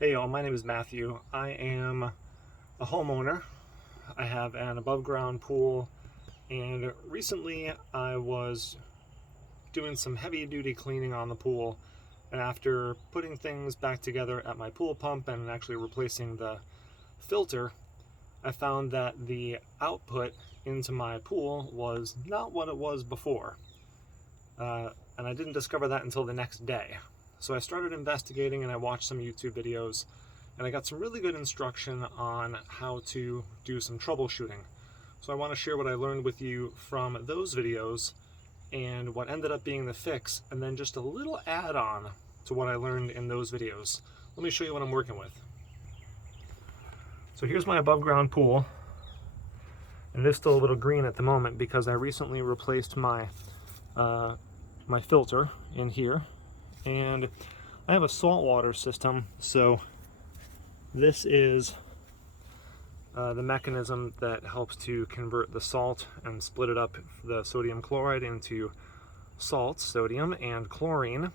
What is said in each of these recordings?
Hey y'all, my name is Matthew. I am a homeowner. I have an above ground pool, and recently I was doing some heavy duty cleaning on the pool, and after putting things back together at my pool pump and actually replacing the filter, I found that the output into my pool was not what it was before. And I didn't discover that until the next day. So I started investigating and I watched some YouTube videos, and I got some really good instruction on how to do some troubleshooting. So I want to share what I learned with you from those videos and what ended up being the fix, and then just a little add-on to what I learned in those videos. Let me show you what I'm working with. So here's my above ground pool, and it is still a little green at the moment because I recently replaced my my filter in here, and I have a saltwater system, so this is the mechanism that helps to convert the salt and split it up, the sodium chloride, into salts, sodium and chlorine,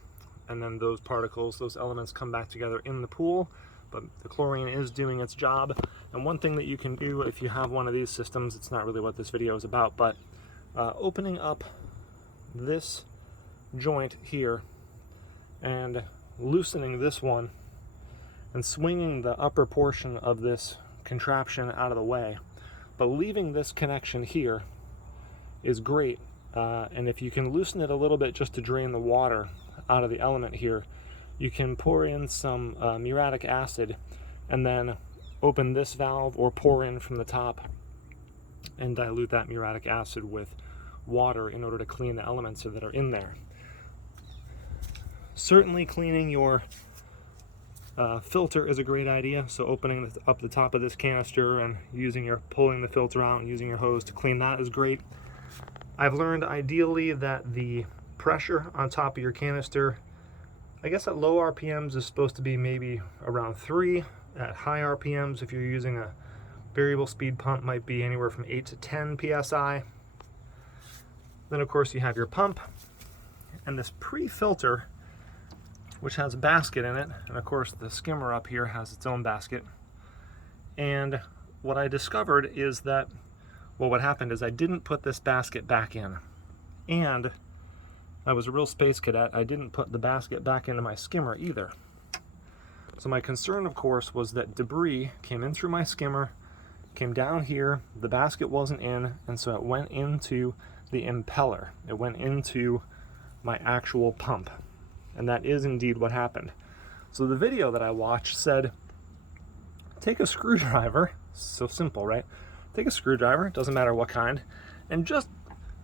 and then those particles, those elements come back together in the pool, but the chlorine is doing its job. And one thing that you can do if you have one of these systems, it's not really what this video is about, but opening up this joint here and loosening this one and swinging the upper portion of this contraption out of the way, but leaving this connection here is great. And if you can loosen it a little bit just to drain the water out of the element here, you can pour in some muriatic acid and then open this valve or pour in from the top and dilute that muriatic acid with water in order to clean the elements that are in there. Certainly cleaning your filter is a great idea, so opening up the top of this canister and pulling the filter out and using your hose to clean that is great. I've learned ideally that the pressure on top of your canister, I guess at low RPMs, is supposed to be maybe around 3. At high RPMs, if you're using a variable speed pump, might be anywhere from 8 to 10 psi. Then of course you have your pump and this pre-filter, which has a basket in it, and of course the skimmer up here has its own basket. And what I discovered is that, well, what happened is I didn't put this basket back in, and I was a real space cadet. I didn't put the basket back into my skimmer either. So my concern, of course, was that debris came in through my skimmer, came down here, the basket wasn't in, and so it went into the impeller. It went into my actual pump. And that is indeed what happened. So the video that I watched said, take a screwdriver, so simple, right? Take a screwdriver, doesn't matter what kind, and just,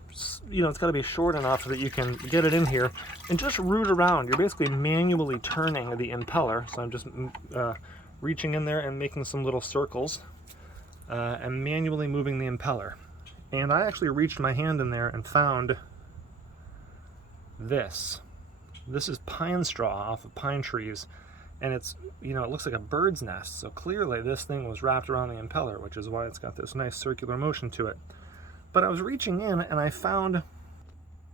it's got to be short enough that you can get it in here, and just root around. You're basically manually turning the impeller. So I'm just reaching in there and making some little circles and manually moving the impeller. And I actually reached my hand in there and found this. This is pine straw off of pine trees, and it's, it looks like a bird's nest. So clearly this thing was wrapped around the impeller, which is why it's got this nice circular motion to it. But I was reaching in and I found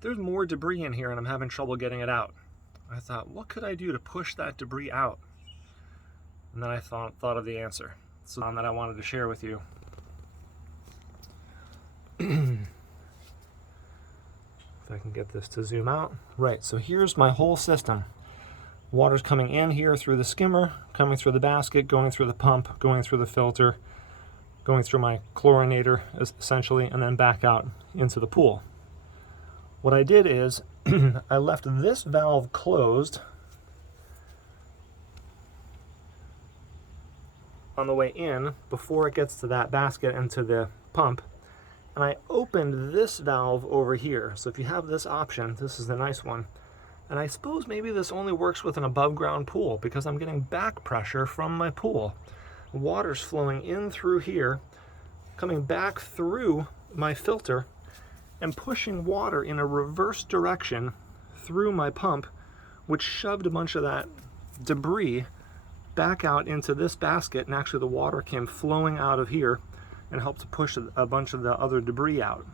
there's more debris in here and I'm having trouble getting it out. I thought, what could I do to push that debris out? And then I thought of the answer. So that I wanted to share with you. If I can get this to zoom out. Right, so here's my whole system. Water's coming in here through the skimmer, coming through the basket, going through the pump, going through the filter, going through my chlorinator, essentially, and then back out into the pool. What I did is, I left this valve closed on the way in before it gets to that basket and to the pump. And I opened this valve over here. So if you have this option, this is the nice one. And I suppose maybe this only works with an above ground pool because I'm getting back pressure from my pool. Water's flowing in through here, coming back through my filter, and pushing water in a reverse direction through my pump, which shoved a bunch of that debris back out into this basket. And actually the water came flowing out of here and helped to push a bunch of the other debris out.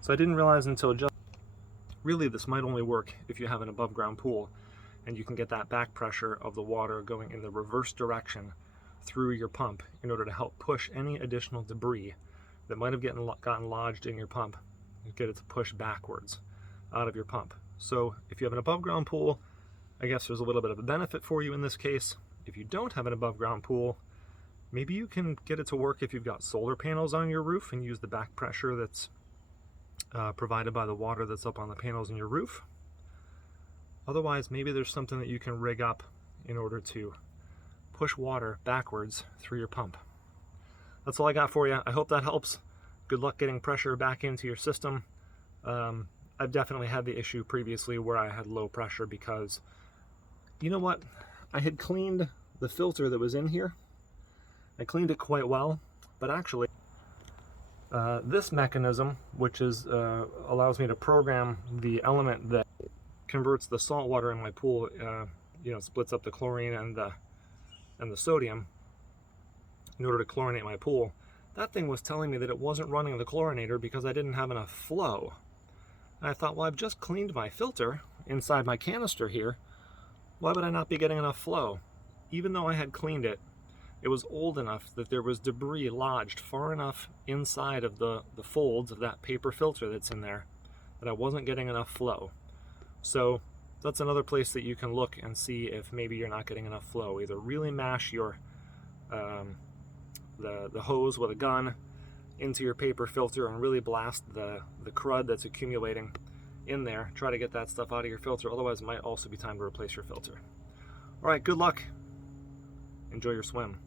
So I didn't realize until just, really this might only work if you have an above ground pool. and you can get that back pressure of the water going in the reverse direction through your pump in order to help push any additional debris that might have gotten lodged in your pump and get it to push backwards out of your pump. So if you have an above ground pool, I guess there's a little bit of a benefit for you in this case. If you don't have an above ground pool, maybe you can get it to work if you've got solar panels on your roof and use the back pressure that's provided by the water that's up on the panels in your roof. Otherwise, maybe there's something that you can rig up in order to push water backwards through your pump. That's all I got for you. I hope that helps. Good luck getting pressure back into your system. I've definitely had the issue previously where I had low pressure because, you know what? I had cleaned the filter that was in here. I cleaned it quite well, but actually this mechanism, which is allows me to program the element that converts the salt water in my pool, splits up the chlorine and the sodium in order to chlorinate my pool. That thing was telling me that it wasn't running the chlorinator because I didn't have enough flow. And I thought, well, I've just cleaned my filter inside my canister here. Why would I not be getting enough flow? Even though I had cleaned it, it was old enough that there was debris lodged far enough inside of the folds of that paper filter that's in there that I wasn't getting enough flow. So that's another place that you can look and see if maybe you're not getting enough flow. Either really mash your the hose with a gun into your paper filter and really blast the crud that's accumulating in there. Try to get that stuff out of your filter. Otherwise, it might also be time to replace your filter. All right, good luck. Enjoy your swim.